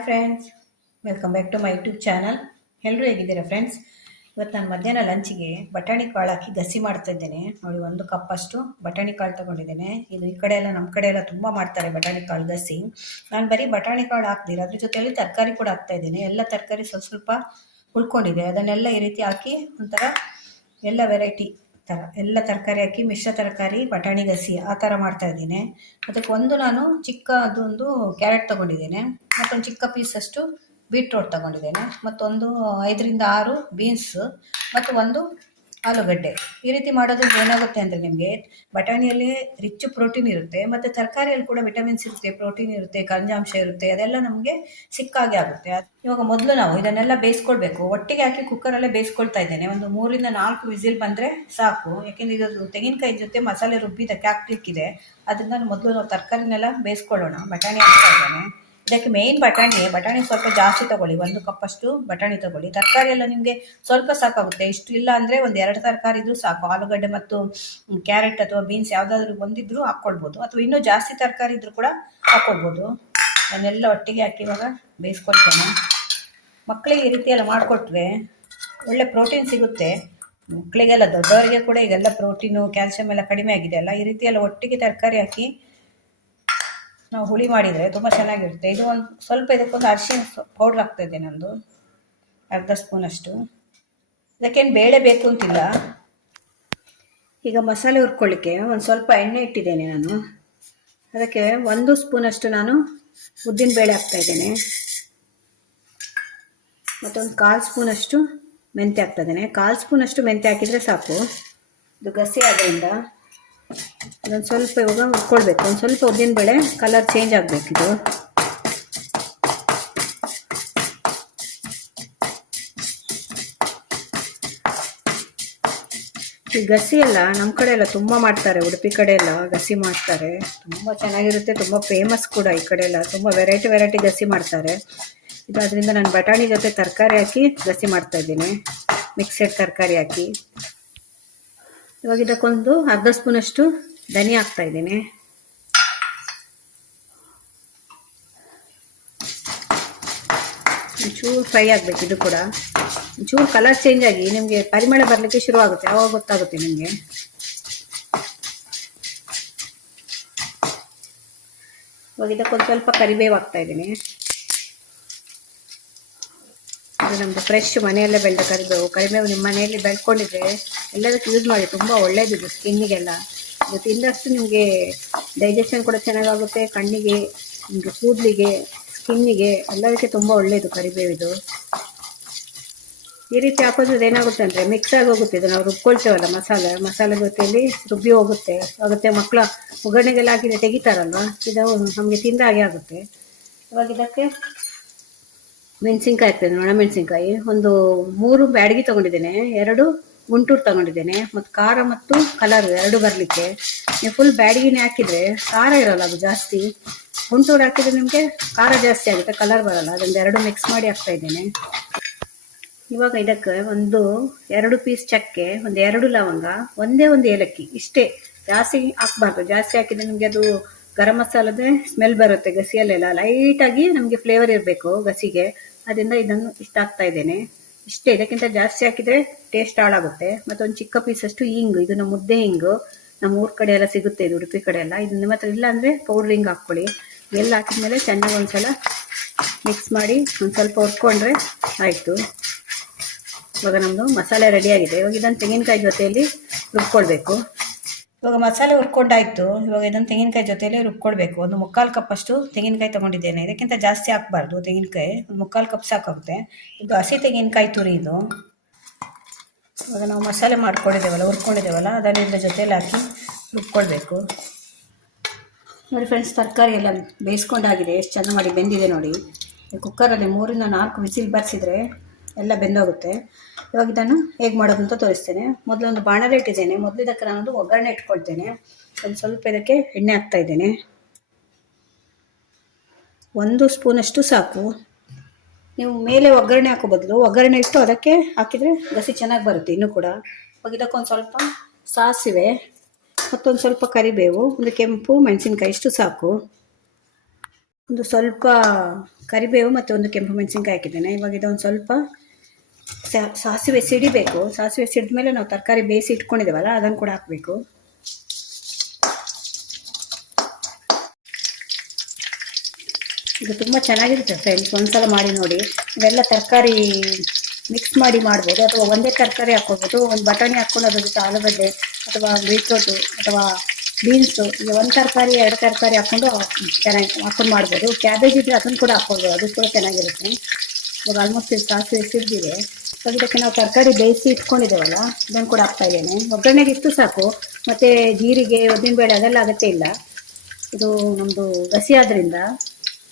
Hi friends, welcome back to my YouTube channel. ಎಲ್ಲರೂ ಹೇಗಿದ್ದೀರಾ friends? ಇವತ್ತು ನಾನು ಮಧ್ಯಾಹ್ನ ಲಂಚಿಗೆ ಬಟಾಣಿ ಕಾಳು ಹಾಕಿ ಗಸಿ ಮಾಡ್ತಾ ಇದ್ದೇನೆ. ನೋಡಿ, 1 ಕಪ್ ಅಷ್ಟು ಬಟಾಣಿ ಕಾಳು ತೊಗೊಂಡಿದ್ದೇನೆ. ಇದು ಈ ಕಡೆ ಎಲ್ಲ, ನಮ್ಮ ಕಡೆ ಎಲ್ಲ ತುಂಬ ಮಾಡ್ತಾರೆ ಬಟಾಣಿ ಕಾಳು ಗಸಿ. ನಾನು ಬರೀ ಬಟಾಣಿ ಕಾಳು ಹಾಕ್ತೀರ, ಅದ್ರ ಜೊತೆಯಲ್ಲಿ ತರಕಾರಿ ಕೂಡ ಹಾಕ್ತಾ ಇದ್ದೇನೆ. ಎಲ್ಲ ತರಕಾರಿ ಸ್ವಲ್ಪ ಸ್ವಲ್ಪ ಉಳ್ಕೊಂಡಿದೆ, ಅದನ್ನೆಲ್ಲ ಈ ರೀತಿ ಹಾಕಿ ಒಂಥರ ಎಲ್ಲ ವೆರೈಟಿ ಥರ ಎಲ್ಲ ತರಕಾರಿ ಹಾಕಿ ಮಿಶ್ರ ತರಕಾರಿ ಬಟಾಣಿ ಗಸಿ ಆ ಥರ ಮಾಡ್ತಾಯಿದ್ದೀನಿ. ಅದಕ್ಕೆ ನಾನು ಚಿಕ್ಕ ಅದೊಂದು ಕ್ಯಾರೆಟ್ ತೊಗೊಂಡಿದ್ದೇನೆ, ಮತ್ತೊಂದು ಚಿಕ್ಕ ಪೀಸಷ್ಟು ಬೀಟ್ರೋಟ್ ತೊಗೊಂಡಿದ್ದೇನೆ, ಮತ್ತೊಂದು 5ರಿಂದ 6 ಬೀನ್ಸ್ ಮತ್ತು ಒಂದು ಆಲೂಗಡ್ಡೆ. ಈ ರೀತಿ ಮಾಡೋದ್ರಿಂದ ಏನಾಗುತ್ತೆ ಅಂದರೆ, ನಿಮಗೆ ಬಟಾಣಿಯಲ್ಲಿ ರಿಚ್ ಪ್ರೋಟೀನ್ ಇರುತ್ತೆ, ಮತ್ತು ತರಕಾರಿಯಲ್ಲಿ ಕೂಡ ವಿಟಮಿನ್ಸ್ ಇರುತ್ತೆ, ಪ್ರೋಟೀನ್ ಇರುತ್ತೆ, ಖನಿಜಾಂಶ ಇರುತ್ತೆ, ಅದೆಲ್ಲ ನಮಗೆ ಸಿಕ್ಕಾಗೆ ಆಗುತ್ತೆ. ಇವಾಗ ಮೊದಲು ನಾವು ಇದನ್ನೆಲ್ಲ ಬೇಯಿಸ್ಕೊಳ್ಬೇಕು. ಒಟ್ಟಿಗೆ ಹಾಕಿ ಕುಕ್ಕರಲ್ಲೇ ಬೇಯಿಸ್ಕೊಳ್ತಾ ಇದ್ದೇನೆ. ಒಂದು 3ರಿಂದ 4 ವಿಸಿಲ್ ಬಂದರೆ ಸಾಕು. ಯಾಕೆಂದರೆ ಇದು ತೆಂಗಿನಕಾಯಿ ಜೊತೆ ಮಸಾಲೆ ರುಬ್ಬಿದ್ದಕ್ಕೆ ಹಾಕ್ಲಿಕ್ಕಿದೆ. ಅದರಿಂದ ಮೊದಲು ನಾವು ತರಕಾರಿನೆಲ್ಲ ಬೇಯಿಸ್ಕೊಳ್ಳೋಣ. ಬಟಾಣಿ ಹಾಕ್ತಾ ಇದ್ದೇನೆ. ಇದಕ್ಕೆ ಮೇಯ್ನ್ ಬಟಾಣಿ ಸ್ವಲ್ಪ ಜಾಸ್ತಿ ತೊಗೊಳ್ಳಿ. 1 ಕಪ್ಪಷ್ಟು ಬಟಾಣಿ ತೊಗೊಳ್ಳಿ. ತರಕಾರಿ ಎಲ್ಲ ನಿಮಗೆ ಸ್ವಲ್ಪ ಸಾಕಾಗುತ್ತೆ. ಇಷ್ಟು ಇಲ್ಲ ಅಂದರೆ ಒಂದು 2 ತರಕಾರಿ ಇದ್ರೂ ಸಾಕು. ಆಲೂಗಡ್ಡೆ ಮತ್ತು ಕ್ಯಾರೆಟ್ ಅಥವಾ ಬೀನ್ಸ್ ಯಾವುದಾದ್ರೂ ಒಂದಿದ್ರೂ ಹಾಕ್ಕೊಳ್ಬೋದು, ಅಥವಾ ಇನ್ನೂ ಜಾಸ್ತಿ ತರಕಾರಿ ಇದ್ರೂ ಕೂಡ ಹಾಕ್ಕೊಳ್ಬೋದು. ಅದನ್ನೆಲ್ಲ ಒಟ್ಟಿಗೆ ಹಾಕಿ ಇವಾಗ ಬೇಯಿಸ್ಕೊಳ್ತೇನೆ. ಮಕ್ಕಳಿಗೆ ಈ ರೀತಿ ಎಲ್ಲ ಮಾಡಿಕೊಟ್ರೆ ಒಳ್ಳೆ ಪ್ರೋಟೀನ್ ಸಿಗುತ್ತೆ. ಮಕ್ಕಳಿಗೆಲ್ಲ, ದೊಡ್ಡವರಿಗೆ ಕೂಡ ಇದೆಲ್ಲ ಪ್ರೋಟೀನು ಕ್ಯಾಲ್ಸಿಯಂ ಎಲ್ಲ ಕಡಿಮೆ ಆಗಿದೆ ಅಲ್ಲ. ಈ ರೀತಿ ಎಲ್ಲ ಒಟ್ಟಿಗೆ ತರಕಾರಿ ಹಾಕಿ ನಾವು ಹುಳಿ ಮಾಡಿದರೆ ತುಂಬ ಚೆನ್ನಾಗಿರುತ್ತೆ. ಇದು ಒಂದು ಸ್ವಲ್ಪ, ಇದಕ್ಕೊಂದು ಅರಿಶಿನ ಪೌಡ್ರ್ ಹಾಕ್ತಾಯಿದ್ದೆ, ನಂದು ಅರ್ಧ ಸ್ಪೂನಷ್ಟು. ಇದಕ್ಕೇನು ಬೇಳೆ ಬೇಕು ಅಂತಿಲ್ಲ. ಈಗ ಮಸಾಲೆ ಹುರ್ಕೊಳ್ಳಿಕ್ಕೆ ಒಂದು ಸ್ವಲ್ಪ ಎಣ್ಣೆ ಇಟ್ಟಿದ್ದೇನೆ ನಾನು. ಅದಕ್ಕೆ 1 ಸ್ಪೂನಷ್ಟು ನಾನು ಉದ್ದಿನ ಬೇಳೆ ಹಾಕ್ತಾಯಿದ್ದೇನೆ, ಮತ್ತೊಂದು 1/4 ಸ್ಪೂನಷ್ಟು ಮೆಂತ್ಯ ಹಾಕ್ತಾಯಿದ್ದೇನೆ. 1/4 ಸ್ಪೂನಷ್ಟು ಮೆಂತ್ಯ ಹಾಕಿದರೆ ಸಾಕು. ಇದು ಗಸಿ ಆದ್ದರಿಂದ ಅದೊಂದು ಸ್ವಲ್ಪ ಇವಾಗ ಹುರ್ಕೊಳ್ಬೇಕು. ಒಂದು ಸ್ವಲ್ಪ ಉದ್ದಿನ ಬೇಳೆ ಕಲರ್ ಚೇಂಜ್ ಆಗಬೇಕಿದು. ಈ ಗಸಿ ಎಲ್ಲ ನಮ್ಮ ಕಡೆ ಎಲ್ಲ ತುಂಬ ಮಾಡ್ತಾರೆ. ಉಡುಪಿ ಕಡೆ ಎಲ್ಲ ಗಸಿ ಮಾಡ್ತಾರೆ, ತುಂಬ ಚೆನ್ನಾಗಿರುತ್ತೆ, ತುಂಬ ಫೇಮಸ್ ಕೂಡ. ಈ ಕಡೆ ಎಲ್ಲ ತುಂಬ ವೆರೈಟಿ ಗಸಿ ಮಾಡ್ತಾರೆ. ಇದು ಅದರಿಂದ ನಾನು ಬಟಾಣಿ ಜೊತೆ ತರಕಾರಿ ಹಾಕಿ ಗಸಿ ಮಾಡ್ತಾಯಿದ್ದೀನಿ, ಮಿಕ್ಸೆಡ್ ತರಕಾರಿ ಹಾಕಿ. ಇವಾಗ ಇದಕ್ಕೊಂದು ಅರ್ಧ ಸ್ಪೂನಷ್ಟು ಧನಿಯಾ ಹಾಕ್ತಾ ಇದ್ದೀನಿ. ಒಂಚೂರು ಫ್ರೈ ಆಗಬೇಕು. ಇದು ಕೂಡ ಒಂಚೂರು ಕಲರ್ ಚೇಂಜ್ ಆಗಿ ನಿಮಗೆ ಪರಿಮಳ ಬರಲಿಕ್ಕೆ ಶುರು ಆಗುತ್ತೆ, ಆವಾಗ ಗೊತ್ತಾಗುತ್ತೆ ನಿಮಗೆ. ಇವಾಗ ಇದಕ್ಕೊಂದು ಸ್ವಲ್ಪ ಕರಿಬೇವು ಹಾಕ್ತಾ ಇದ್ದೀನಿ. ಇದು ನಮ್ಮದು ಫ್ರೆಶ್ ಮನೆಯಲ್ಲೇ ಬೆಳೆದ ಕರಿಬೇವು ನಿಮ್ಮ ಮನೆಯಲ್ಲಿ ಬೆಳ್ಕೊಂಡಿದ್ರೆ ಎಲ್ಲದಕ್ಕೂ ಯೂಸ್ ಮಾಡಿ. ತುಂಬ ಒಳ್ಳೆಯದಿದು ಸ್ಕಿನ್ನಿಗೆಲ್ಲ. ಇದು ತಿಂದಷ್ಟು ನಿಮಗೆ ಡೈಜೆಷನ್ ಕೂಡ ಚೆನ್ನಾಗಾಗುತ್ತೆ. ಕಣ್ಣಿಗೆ, ನಿಮಗೆ ಕೂದಲಿಗೆ, ಸ್ಕಿನ್ನಿಗೆ ಎಲ್ಲದಕ್ಕೆ ತುಂಬ ಒಳ್ಳೆಯದು ಕರಿಬೇವಿದು. ಈ ರೀತಿ ಹಾಕೋದ್ರಿಂದ ಏನಾಗುತ್ತೆ ಅಂದರೆ ಮಿಕ್ಸ್ ಆಗಿ ಹೋಗುತ್ತೆ. ಇದು ನಾವು ರುಬ್ಕೊಳ್ತೇವಲ್ಲ ಮಸಾಲೆ ಜೊತೆಯಲ್ಲಿ ರುಬ್ಬಿ ಹೋಗುತ್ತೆ. ಮಕ್ಕಳ ಒಗ್ಗರಣೆಗೆಲ್ಲ ಹಾಕಿದ್ರೆ ತೆಗಿತಾರಲ್ವ, ಇದು ನಮಗೆ ತಿಂದ ಹಾಗೆ ಆಗುತ್ತೆ. ಇವಾಗ ಇದಕ್ಕೆ ಮೆಣಸಿನ್ಕಾಯಿ ಹಾಕ್ತೇನೆ, ಒಣಮೆಣಸಿನ್ಕಾಯಿ. ಒಂದು 3 ಬ್ಯಾಡಗಿ ತೊಗೊಂಡಿದ್ದೇನೆ, 2 ಗುಂಟೂರು ತೊಗೊಂಡಿದ್ದೇನೆ, ಮತ್ತು ಖಾರ ಮತ್ತು ಕಲರ್ 2 ಬರಲಿಕ್ಕೆ. ನೀವು ಫುಲ್ ಬ್ಯಾಡಗಿನೇ ಹಾಕಿದರೆ ಖಾರ ಇರೋಲ್ಲ, ಅದು ಜಾಸ್ತಿ. ಗುಂಟೂರು ಹಾಕಿದರೆ ನಿಮಗೆ ಖಾರ ಜಾಸ್ತಿ ಆಗುತ್ತೆ, ಕಲರ್ ಬರೋಲ್ಲ. ಅದೊಂದು 2 ಮಿಕ್ಸ್ ಮಾಡಿ ಹಾಕ್ತಾ ಇದ್ದೇನೆ. ಇವಾಗ ಇದಕ್ಕೆ 2 ಪೀಸ್ ಚಕ್ಕೆ, ಒಂದು 2 ಲವಂಗ, ಒಂದೇ ಒಂದು ಏಲಕ್ಕಿ, ಇಷ್ಟೇ. ಜಾಸ್ತಿ ಹಾಕ್ಬಾರ್ದು. ಜಾಸ್ತಿ ಹಾಕಿದರೆ ನಿಮಗೆ ಅದು ಗರಂ ಮಸಾಲದ ಸ್ಮೆಲ್ ಬರುತ್ತೆ ಗಸಿಯಲ್ಲೆಲ್ಲ. ಲೈಟಾಗಿ ನಮಗೆ ಫ್ಲೇವರ್ ಇರಬೇಕು ಗಸಿಗೆ, ಅದರಿಂದ ಇದನ್ನು ಇಷ್ಟ ಹಾಕ್ತಾ ಇದ್ದೇನೆ. ಇಷ್ಟೇ, ಇದಕ್ಕಿಂತ ಜಾಸ್ತಿ ಹಾಕಿದರೆ ಟೇಸ್ಟ್ ಹಾಳಾಗುತ್ತೆ. ಮತ್ತೊಂದು ಚಿಕ್ಕ ಪೀಸಷ್ಟು ಹಿಂಗು, ಇದು ನಮ್ಮ ಮುದ್ದೆ ಹಿಂಗು, ನಮ್ಮ ಊರ ಕಡೆ ಎಲ್ಲ ಸಿಗುತ್ತೆ, ಇದು ಉಡುಪಿ ಕಡೆ ಎಲ್ಲ. ಇದು ನಿಮ್ಮ ಹತ್ರ ಇಲ್ಲ ಅಂದರೆ ಪೌಡ್ರ್ ಹಿಂಗೆ ಹಾಕ್ಕೊಳ್ಳಿ. ಎಲ್ಲ ಹಾಕಿದ್ಮೇಲೆ ಚೆನ್ನಾಗಿ ಒಂದ್ಸಲ ಮಿಕ್ಸ್ ಮಾಡಿ ಒಂದು ಸ್ವಲ್ಪ ಹುರ್ಕೊಂಡ್ರೆ ಆಯಿತು. ಇವಾಗ ನಮ್ಮದು ಮಸಾಲೆ ರೆಡಿಯಾಗಿದೆ. ಇವಾಗ ಇದನ್ನು ತೆಂಗಿನಕಾಯಿ ಜೊತೆಯಲ್ಲಿ ರುಬ್ಕೊಳ್ಬೇಕು. ಇವಾಗ ಮಸಾಲೆ ಹುರ್ಕೊಂಡಾಯಿತು. ಇವಾಗ ಇದನ್ನು ತೆಂಗಿನಕಾಯಿ ಜೊತೆಯಲ್ಲಿ ರುಬ್ಕೊಳ್ಬೇಕು. ಒಂದು 3/4 ಕಪ್ಪಷ್ಟು ತೆಂಗಿನಕಾಯಿ ತೊಗೊಂಡಿದ್ದೇನೆ. ಇದಕ್ಕಿಂತ ಜಾಸ್ತಿ ಹಾಕಬಾರ್ದು ತೆಂಗಿನಕಾಯಿ, ಒಂದು 3/4 ಕಪ್ ಸಾಕಾಗುತ್ತೆ. ಇದು ಹಸಿ ತೆಂಗಿನಕಾಯಿ ತುರಿ ಇದು. ಇವಾಗ ನಾವು ಮಸಾಲೆ ಹುರ್ಕೊಂಡಿದ್ದೇವಲ್ಲ ಅದನ್ನು ಇದ್ರ ಜೊತೆಯಲ್ಲಿ ಹಾಕಿ ರುಬ್ಕೊಳ್ಬೇಕು. ನೋಡಿ ಫ್ರೆಂಡ್ಸ್, ತರಕಾರಿ ಎಲ್ಲ ಬೇಯಿಸ್ಕೊಂಡಾಗಿದೆ. ಎಷ್ಟು ಚೆನ್ನಾಗಿ ಮಾಡಿ ಬೆಂದಿದೆ ನೋಡಿ. ಕುಕ್ಕರಲ್ಲಿ 3ರಿಂದ 4 ವಿಸಿಲ್ ಬರ್ಸಿದ್ರೆ ಎಲ್ಲ ಬೆಂದೋಗುತ್ತೆ. ಇವಾಗ ಇದನ್ನು ಹೇಗೆ ಮಾಡೋದು ಅಂತ ತೋರಿಸ್ತೇನೆ. ಮೊದಲೊಂದು ಬಾಣಲೆ ಇಟ್ಟಿದ್ದೇನೆ. ಮೊದಲು ಇದಕ್ಕೆ ನಾನೊಂದು ಒಗ್ಗರಣೆ ಇಟ್ಕೊಳ್ತೇನೆ. ಒಂದು ಸ್ವಲ್ಪ ಇದಕ್ಕೆ ಎಣ್ಣೆ ಹಾಕ್ತಾ ಇದ್ದೇನೆ. 1 ಸ್ಪೂನಷ್ಟು ಸಾಕು. ನೀವು ಮೇಲೆ ಒಗ್ಗರಣೆ ಹಾಕೋ ಬದಲು ಒಗ್ಗರಣೆ ಇಟ್ಟು ಅದಕ್ಕೆ ಹಾಕಿದರೆ ಗಸಿ ಚೆನ್ನಾಗಿ ಬರುತ್ತೆ ಇನ್ನೂ ಕೂಡ. ಇವಾಗ ಇದಕ್ಕೊಂದು ಸ್ವಲ್ಪ ಸಾಸಿವೆ, ಮತ್ತೊಂದು ಸ್ವಲ್ಪ ಕರಿಬೇವು, ಒಂದು ಕೆಂಪು ಮೆಣಸಿನ್ಕಾಯಿ, ಇಷ್ಟು ಸಾಕು. ಒಂದು ಸ್ವಲ್ಪ ಕರಿಬೇವು ಮತ್ತು ಒಂದು ಕೆಂಪು ಮೆಣಸಿನ್ಕಾಯಿ ಹಾಕಿದ್ದೇನೆ. ಇವಾಗ ಇದೊಂದು ಸ್ವಲ್ಪ ಸಾಸಿವೆ ಸಿಡಿಬೇಕು. ಸಾಸಿವೆ ಸಿಡಿದ ಮೇಲೆ ನಾವು ತರಕಾರಿ ಬೇಯಿಸಿ ಇಟ್ಕೊಂಡಿದ್ದೇವಲ್ಲ ಅದನ್ನು ಕೂಡ ಹಾಕಬೇಕು. ಇದು ತುಂಬ ಚೆನ್ನಾಗಿರುತ್ತೆ ಫ್ರೆಂಡ್ಸ್, ಒಂದ್ಸಲ ಮಾಡಿ ನೋಡಿ. ಇವೆಲ್ಲ ತರಕಾರಿ ಮಿಕ್ಸ್ ಮಾಡಿ ಮಾಡ್ಬೋದು, ಅಥವಾ ಒಂದೇ ತರಕಾರಿ ಹಾಕ್ಕೊಳ್ಬೋದು. ಒಂದು ಬಟಾಣಿ ಹಾಕ್ಕೊಂಡು ಅದ್ರ ಜೊತೆ ಆಲೂಗಡ್ಡೆ ಅಥವಾ ಬೀಟ್ರೋಟು ಅಥವಾ ಬೀನ್ಸು, ಈಗ ಒಂದು ತರಕಾರಿ 2 ತರಕಾರಿ ಹಾಕ್ಕೊಂಡು ಚೆನ್ನಾಗಿ ಹಾಕ್ಕೊಂಡು ಮಾಡ್ಬೋದು. ಕ್ಯಾಬೇಜ್ ಇದ್ದರೆ ಅದನ್ನು ಕೂಡ ಹಾಕ್ಕೊಳ್ಬೋದು, ಅದು ಕೂಡ ಚೆನ್ನಾಗಿರುತ್ತೆ. ಇವಾಗ ಆಲ್ಮೋಸ್ಟ್ ಇದು ಸಾಸಿವೆ ಸಿಡಿದಿದೆ. ಇವಾಗ ಇದಕ್ಕೆ ನಾವು ತರಕಾರಿ ಬೇಯಿಸಿ ಇಟ್ಕೊಂಡಿದ್ದೇವಲ್ಲ ಇದನ್ನು ಕೂಡ ಹಾಕ್ತಾಯಿದ್ದೇನೆ. ಒಗ್ಗರಣೆಗೆ ಇಷ್ಟು ಸಾಕು, ಮತ್ತು ಜೀರಿಗೆ ಉದ್ದಿನಬೇಳೆ ಅದೆಲ್ಲ ಅಗತ್ಯ ಇಲ್ಲ. ಇದು ನಮ್ಮದು ಗಸಿ ಆದ್ದರಿಂದ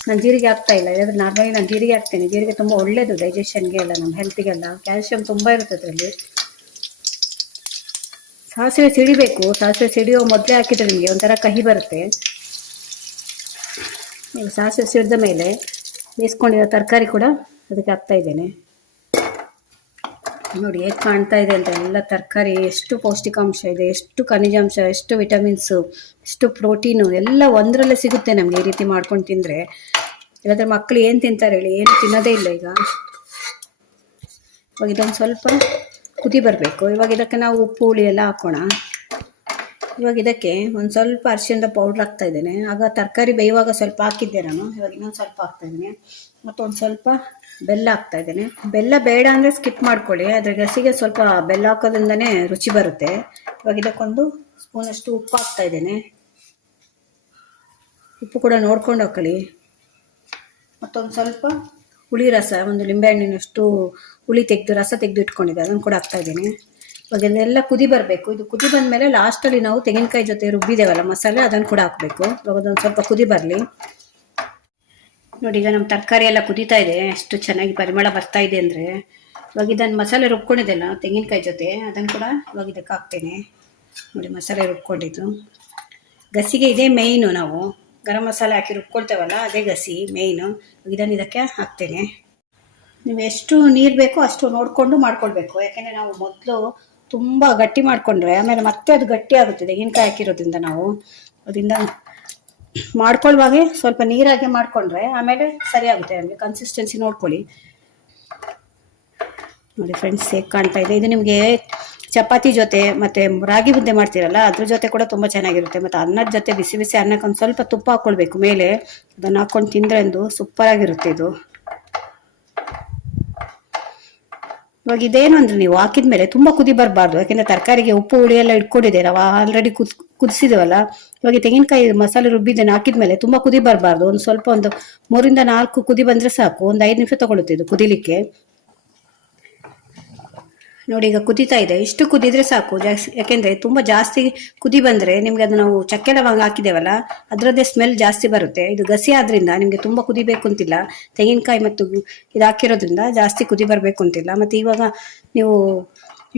ನಾನು ಜೀರಿಗೆ ಹಾಕ್ತಾ ಇಲ್ಲ. ಇಲ್ಲಾಂದರೆ ನಾರ್ಮಲಿ ನಾನು ಜೀರಿಗೆ ಹಾಕ್ತೇನೆ. ಜೀರಿಗೆ ತುಂಬ ಒಳ್ಳೆಯದು ಡೈಜೆಷನ್ಗೆ ಎಲ್ಲ, ನಮ್ಮ ಹೆಲ್ತಿಗೆಲ್ಲ ಕ್ಯಾಲ್ಶಿಯಂ ತುಂಬ ಇರುತ್ತೆ ಅದರಲ್ಲಿ. ಸಾಸಿವೆ ಸಿಡಿಬೇಕು. ಸಾಸಿವೆ ಸಿಡಿಯೋ ಮೊದಲೇ ಹಾಕಿದರೆ ನಿಮಗೆ ಒಂಥರ ಕಹಿ ಬರುತ್ತೆ. ಈಗ ಸಾಸಿವೆ ಸಿಡಿದ ಮೇಲೆ ಬೇಯಿಸ್ಕೊಂಡಿರೋ ತರಕಾರಿ ಕೂಡ ಅದಕ್ಕೆ ಹಾಕ್ತಾ ಇದ್ದೇನೆ. ನೋಡಿ ಹೇಗೆ ಕಾಣ್ತಾ ಇದೆ ಅಂತ. ಎಲ್ಲ ತರಕಾರಿ ಎಷ್ಟು ಪೌಷ್ಟಿಕಾಂಶ ಇದೆ, ಎಷ್ಟು ಖನಿಜಾಂಶ, ಎಷ್ಟು ವಿಟಮಿನ್ಸು, ಎಷ್ಟು ಪ್ರೋಟೀನು ಎಲ್ಲ ಒಂದರಲ್ಲೇ ಸಿಗುತ್ತೆ ನಮಗೆ ಈ ರೀತಿ ಮಾಡ್ಕೊಂಡು ತಿಂದರೆ. ಇಲ್ಲಾಂದರೆ ಮಕ್ಕಳು ಏನು ತಿಂತಾರೆ ಹೇಳಿ, ಏನು ತಿನ್ನೋದೇ ಇಲ್ಲ ಈಗ. ಇವಾಗ ಇದೊಂದು ಸ್ವಲ್ಪ ಕುದಿ ಬರಬೇಕು. ಇವಾಗ ಇದಕ್ಕೆ ನಾವು ಉಪ್ಪು ಹುಳಿ ಎಲ್ಲ ಹಾಕೋಣ. ಇವಾಗ ಇದಕ್ಕೆ ಒಂದು ಸ್ವಲ್ಪ ಅರಿಶಿಣದ ಪೌಡ್ರ್ ಹಾಕ್ತಾ ಇದ್ದೇನೆ. ಆಗ ತರಕಾರಿ ಬೇಯುವಾಗ ಸ್ವಲ್ಪ ಹಾಕಿದ್ದೆ ನಾನು, ಇವಾಗ ಇನ್ನೊಂದು ಸ್ವಲ್ಪ ಹಾಕ್ತಾಯಿದ್ದೇನೆ. ಮತ್ತು ಒಂದು ಸ್ವಲ್ಪ ಬೆಲ್ಲ ಹಾಕ್ತಾ ಇದ್ದೇನೆ. ಬೆಲ್ಲ ಬೇಡ ಅಂದರೆ ಸ್ಕಿಪ್ ಮಾಡ್ಕೊಳ್ಳಿ, ಅದ್ರ ಗಸಿಗೆ ಸ್ವಲ್ಪ ಬೆಲ್ಲ ಹಾಕೋದ್ರಿಂದನೇ ರುಚಿ ಬರುತ್ತೆ. ಇವಾಗ ಇದಕ್ಕೊಂದು ಸ್ಪೂನಷ್ಟು ಉಪ್ಪು ಹಾಕ್ತಾ ಇದ್ದೇನೆ. ಉಪ್ಪು ಕೂಡ ನೋಡ್ಕೊಂಡು ಹಾಕೊಳ್ಳಿ. ಮತ್ತೊಂದು ಸ್ವಲ್ಪ ಹುಳಿ ರಸ, ಒಂದು ಲಿಂಬೆಹಣ್ಣಿನಷ್ಟು ಹುಳಿ ತೆಗೆದು ರಸ ತೆಗೆದು ಇಟ್ಕೊಂಡಿದ್ದೆ, ಅದನ್ನು ಕೂಡ ಹಾಕ್ತಾ ಇದ್ದೇನೆ. ಇವಾಗ ಇದೆಲ್ಲ ಕುದಿ ಬರಬೇಕು. ಇದು ಕುದಿ ಬಂದ ಮೇಲೆ ಲಾಸ್ಟಲ್ಲಿ ನಾವು ತೆಂಗಿನಕಾಯಿ ಜೊತೆ ರುಬ್ಬಿದ್ದೇವಲ್ಲ ಮಸಾಲೆ, ಅದನ್ನು ಕೂಡ ಹಾಕಬೇಕು. ಇವಾಗ ಅದೊಂದು ಸ್ವಲ್ಪ ಕುದಿ ಬರಲಿ. ನೋಡಿ ಈಗ ನಮ್ಮ ತರಕಾರಿ ಎಲ್ಲ ಕುದೀತಾ ಇದೆ, ಎಷ್ಟು ಚೆನ್ನಾಗಿ ಪರಿಮಳ ಬರ್ತಾ ಇದೆ ಅಂದರೆ. ಇವಾಗ ಇದನ್ನು ಮಸಾಲೆ ರುಬ್ಕೊಂಡಿದ್ದೆಲ್ಲ ತೆಂಗಿನಕಾಯಿ ಜೊತೆ, ಅದನ್ನು ಕೂಡ ಇವಾಗ ಇದಕ್ಕೆ ಹಾಕ್ತೇನೆ. ನೋಡಿ ಮಸಾಲೆ ರುಬ್ಕೊಂಡಿದ್ದು, ಗಸಿಗೆ ಇದೇ ಮೇಯ್ನು. ನಾವು ಗರಂ ಮಸಾಲೆ ಹಾಕಿ ರುಬ್ಕೊಳ್ತೇವಲ್ಲ ಅದೇ ಗಸಿ ಮೇಯ್ನು. ಇದನ್ನು ಇದಕ್ಕೆ ಹಾಕ್ತೇನೆ. ನೀವು ಎಷ್ಟು ನೀರು ಬೇಕೋ ಅಷ್ಟು ನೋಡಿಕೊಂಡು ಮಾಡ್ಕೊಳ್ಬೇಕು. ಯಾಕೆಂದರೆ ನಾವು ಮೊದಲು ತುಂಬ ಗಟ್ಟಿ ಮಾಡಿಕೊಂಡ್ರೆ ಆಮೇಲೆ ಮತ್ತೆ ಅದು ಗಟ್ಟಿ ಆಗುತ್ತೆ ತೆಂಗಿನಕಾಯಿ ಹಾಕಿರೋದ್ರಿಂದ. ನಾವು ಅದರಿಂದ ಮಾಡ್ಕೊಳ್ಳುವಾಗೆ ಸ್ವಲ್ಪ ನೀರಾಗೆ ಮಾಡಿಕೊಂಡ್ರೆ ಆಮೇಲೆ ಸರಿ ಆಗುತ್ತೆ ನಮಗೆ. ಕನ್ಸಿಸ್ಟೆನ್ಸಿ ನೋಡ್ಕೊಳ್ಳಿ. ನೋಡಿ ಫ್ರೆಂಡ್ಸ್ ಹೇಗೆ ಕಾಣ್ತಾ ಇದೆ. ಇದು ನಿಮಗೆ ಚಪಾತಿ ಜೊತೆ ಮತ್ತು ರಾಗಿ ಮುದ್ದೆ ಮಾಡ್ತೀರಲ್ಲ ಅದ್ರ ಜೊತೆ ಕೂಡ ತುಂಬ ಚೆನ್ನಾಗಿರುತ್ತೆ. ಮತ್ತು ಅನ್ನದ ಜೊತೆ ಬಿಸಿ ಬಿಸಿ ಅನ್ನಕ್ಕೆ ಒಂದು ಸ್ವಲ್ಪ ತುಪ್ಪ ಹಾಕ್ಕೊಳ್ಬೇಕು ಮೇಲೆ, ಅದನ್ನು ಹಾಕ್ಕೊಂಡು ತಿಂದರೆ ಒಂದು ಸೂಪರಾಗಿರುತ್ತೆ ಇದು. ಇವಾಗ ಇದೇನು ಅಂದರೆ ನೀವು ಹಾಕಿದ ಮೇಲೆ ತುಂಬ ಕುದಿ ಬರಬಾರ್ದು, ಯಾಕೆಂದರೆ ತರಕಾರಿಗೆ ಉಪ್ಪು ಹುಳಿ ಎಲ್ಲ ಇಟ್ಕೊಂಡಿದೆ, ನಾವು ಆಲ್ರೆಡಿ ಕುದಿಸಿದೇವಲ್ಲ. ಇವಾಗ ತೆಂಗಿನಕಾಯಿ ಮಸಾಲೆ ರುಬ್ಬಿದ್ದನ್ನು ಹಾಕಿದ ಮೇಲೆ ತುಂಬ ಕುದಿ ಬರಬಾರ್ದು. ಒಂದು ಸ್ವಲ್ಪ ಒಂದು 3ರಿಂದ 4 ಕುದಿ ಬಂದರೆ ಸಾಕು. ಒಂದು 5 ನಿಮಿಷ ತಗೊಳುತ್ತೆ ಇದು ಕುದಿಲಿಕ್ಕೆ. ನೋಡಿ ಈಗ ಕುದೀತಾ ಇದೆ, ಇಷ್ಟು ಕುದಿದ್ರೆ ಸಾಕು. ಯಾಕೆಂದರೆ ತುಂಬ ಜಾಸ್ತಿ ಕುದಿ ಬಂದರೆ ನಿಮಗೆ ಅದು ನಾವು ಚಕ್ಕೆ ಲವಂಗ ಹಾಕಿದ್ದೇವಲ್ಲ ಅದರದ್ದೇ ಸ್ಮೆಲ್ ಜಾಸ್ತಿ ಬರುತ್ತೆ. ಇದು ಗಸಿ ಆದ್ರಿಂದ ನಿಮಗೆ ತುಂಬ ಕುದಿಬೇಕು ಅಂತಿಲ್ಲ. ತೆಂಗಿನಕಾಯಿ ಮತ್ತು ಇದು ಹಾಕಿರೋದ್ರಿಂದ ಜಾಸ್ತಿ ಕುದಿ ಬರಬೇಕು ಅಂತಿಲ್ಲ. ಮತ್ತು ಇವಾಗ ನೀವು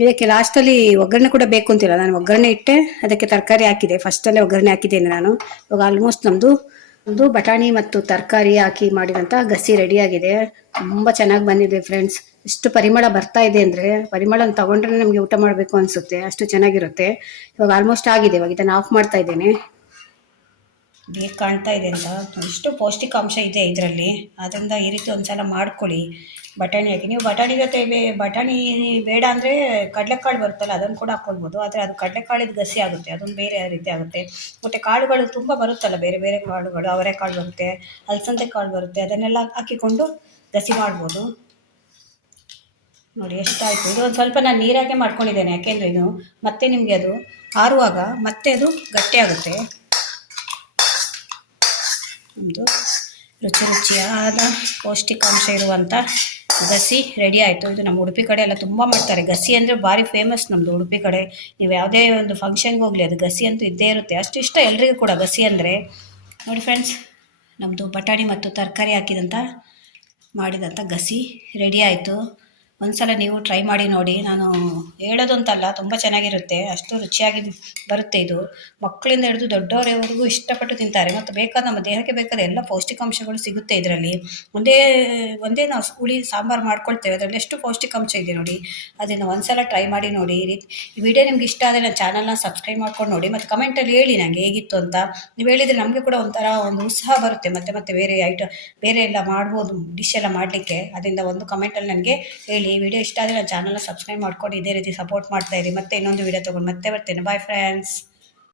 ಇದಕ್ಕೆ ಲಾಸ್ಟಲ್ಲಿ ಒಗ್ಗರಣೆ ಕೂಡ ಬೇಕು ಅಂತಿಲ್ಲ. ನಾನು ಒಗ್ಗರಣೆ ಇಟ್ಟೆ, ಅದಕ್ಕೆ ತರಕಾರಿ ಹಾಕಿದೆ. ಫಸ್ಟಲ್ಲೇ ಒಗ್ಗರಣೆ ಹಾಕಿದ್ದೇನೆ ನಾನು. ಇವಾಗ ಆಲ್ಮೋಸ್ಟ್ ನಮ್ಮದು ಬಟಾಣಿ ಮತ್ತು ತರಕಾರಿ ಹಾಕಿ ಮಾಡಿದಂಥ ಗಸಿ ರೆಡಿಯಾಗಿದೆ. ತುಂಬ ಚೆನ್ನಾಗಿ ಬಂದಿದೆ ಫ್ರೆಂಡ್ಸ್. ಎಷ್ಟು ಪರಿಮಳ ಬರ್ತಾ ಇದೆ ಅಂದರೆ, ಪರಿಮಳ ತಗೊಂಡ್ರೆ ನಮಗೆ ಊಟ ಮಾಡಬೇಕು ಅನಿಸುತ್ತೆ, ಅಷ್ಟು ಚೆನ್ನಾಗಿರುತ್ತೆ. ಇವಾಗ ಆಲ್ಮೋಸ್ಟ್ ಆಗಿದೆ. ಇವಾಗ ಇದನ್ನು ಆಫ್ ಮಾಡ್ತಾ ಇದ್ದೇನೆ. ಹೇಗೆ ಕಾಣ್ತಾ ಇದೆ ಅಂತ. ಇಷ್ಟು ಪೌಷ್ಟಿಕಾಂಶ ಇದೆ ಇದರಲ್ಲಿ, ಆದ್ದರಿಂದ ಈ ರೀತಿ ಒಂದ್ಸಲ ಮಾಡ್ಕೊಳ್ಳಿ. ಬಟಾಣಿ ಹಾಕಿ, ನೀವು ಬಟಾಣಿ ಜೊತೆ ಬಟಾಣಿ ಬೇಡ ಅಂದರೆ ಕಡಲೆಕಾಳು ಬರುತ್ತಲ್ಲ ಅದನ್ನು ಕೂಡ ಹಾಕ್ಕೊಳ್ಬೋದು. ಆದರೆ ಅದು ಕಡಲೆಕಾಳಿದ ಗಸಿ ಆಗುತ್ತೆ, ಅದೊಂದು ಬೇರೆ ರೀತಿ ಆಗುತ್ತೆ. ಮತ್ತು ಕಾಳುಗಳು ತುಂಬ ಬರುತ್ತಲ್ಲ, ಬೇರೆ ಬೇರೆ ಕಾಳುಗಳು, ಅವರೆಕಾಳು ಬರುತ್ತೆ, ಅಲಸಂದೆ ಕಾಳು ಬರುತ್ತೆ, ಅದನ್ನೆಲ್ಲ ಹಾಕಿಕೊಂಡು ಗಸಿ ಮಾಡ್ಬೋದು. ನೋಡಿ ಎಷ್ಟಾಯಿತು. ಇದು ಒಂದು ಸ್ವಲ್ಪ ನಾನು ನೀರಾಗೆ ಮಾಡ್ಕೊಂಡಿದ್ದೇನೆ, ಯಾಕೆಂದರೆ ಇದು ಮತ್ತೆ ನಿಮಗೆ ಅದು ಆರುವಾಗ ಮತ್ತೆ ಅದು ಗಟ್ಟಿ ಆಗುತ್ತೆ. ಒಂದು ರುಚಿಯಾದ ಪೌಷ್ಟಿಕಾಂಶ ಇರುವಂಥ ಗಸಿ ರೆಡಿ ಆಯಿತು. ಇದು ನಮ್ಮ ಉಡುಪಿ ಕಡೆ ಎಲ್ಲ ತುಂಬ ಮಾಡ್ತಾರೆ. ಗಸಿ ಅಂದರೆ ಭಾರಿ ಫೇಮಸ್ ನಮ್ಮದು ಉಡುಪಿ ಕಡೆ. ನೀವು ಯಾವುದೇ ಒಂದು ಫಂಕ್ಷನ್ಗೆ ಹೋಗಲಿ ಅದು ಗಸಿ ಅಂತೂ ಇದ್ದೇ ಇರುತ್ತೆ. ಅಷ್ಟು ಇಷ್ಟ ಎಲ್ರಿಗೂ ಕೂಡ ಗಸಿ ಅಂದರೆ. ನೋಡಿ ಫ್ರೆಂಡ್ಸ್, ನಮ್ಮದು ಬಟಾಣಿ ಮತ್ತು ತರಕಾರಿ ಹಾಕಿದಂಥ ಮಾಡಿದಂಥ ಗಸಿ ರೆಡಿ ಆಯಿತು. ಒಂದ್ಸಲ ನೀವು ಟ್ರೈ ಮಾಡಿ ನೋಡಿ. ನಾನು ಹೇಳೋದು ಅಂತಲ್ಲ, ತುಂಬ ಚೆನ್ನಾಗಿರುತ್ತೆ, ಅಷ್ಟು ರುಚಿಯಾಗಿ ಬರುತ್ತೆ ಇದು. ಮಕ್ಕಳಿಂದ ಹಿಡಿದು ದೊಡ್ಡವರವರೆಗೂ ಇಷ್ಟಪಟ್ಟು ತಿಂತಾರೆ. ಮತ್ತು ಬೇಕಾದ ನಮ್ಮ ದೇಹಕ್ಕೆ ಬೇಕಾದ ಎಲ್ಲ ಪೌಷ್ಟಿಕಾಂಶಗಳು ಸಿಗುತ್ತೆ ಇದರಲ್ಲಿ. ಒಂದೇ ಒಂದೇ ನಾವು ಹುಳಿ ಸಾಂಬಾರು ಮಾಡ್ಕೊಳ್ತೇವೆ, ಅದರಲ್ಲಿ ಎಷ್ಟು ಪೌಷ್ಟಿಕಾಂಶ ಇದೆ ನೋಡಿ. ಅದನ್ನು ಒಂದ್ಸಲ ಟ್ರೈ ಮಾಡಿ ನೋಡಿ. ಈ ವಿಡಿಯೋ ನಿಮ್ಗೆ ಇಷ್ಟ ಆದರೆ ನನ್ನ ಚಾನಲ್ನ ಸಬ್ಸ್ಕ್ರೈಬ್ ಮಾಡ್ಕೊಂಡು ನೋಡಿ, ಮತ್ತು ಕಮೆಂಟಲ್ಲಿ ಹೇಳಿ ನನಗೆ ಹೇಗಿತ್ತು ಅಂತ. ನೀವು ಹೇಳಿದರೆ ನಮಗೆ ಕೂಡ ಒಂಥರ ಒಂದು ಉತ್ಸಾಹ ಬರುತ್ತೆ, ಮತ್ತೆ ಬೇರೆ ಎಲ್ಲ ಮಾಡ್ಬೋದು ಡಿಶ್ ಎಲ್ಲ ಮಾಡಲಿಕ್ಕೆ. ಅದರಿಂದ ಒಂದು ಕಮೆಂಟಲ್ಲಿ ನನಗೆ ಹೇಳಿ. ವಿಡಿಯೋ ಇಷ್ಟ ಆದರೆ ನನ್ನ ಚಾನಲ್ನ ಸಬ್ಸ್ಕ್ರೈಬ್ ಮಾಡ್ಕೊಂಡು ಇದೇ ರೀತಿ ಸಪೋರ್ಟ್ ಮಾಡ್ತಾಯಿರಿ. ಮತ್ತೆ ಇನ್ನೊಂದು ವಿಡಿಯೋ ತೊಗೊಂಡು ಮತ್ತೆ ಬರ್ತೇನೆ. Bye friends.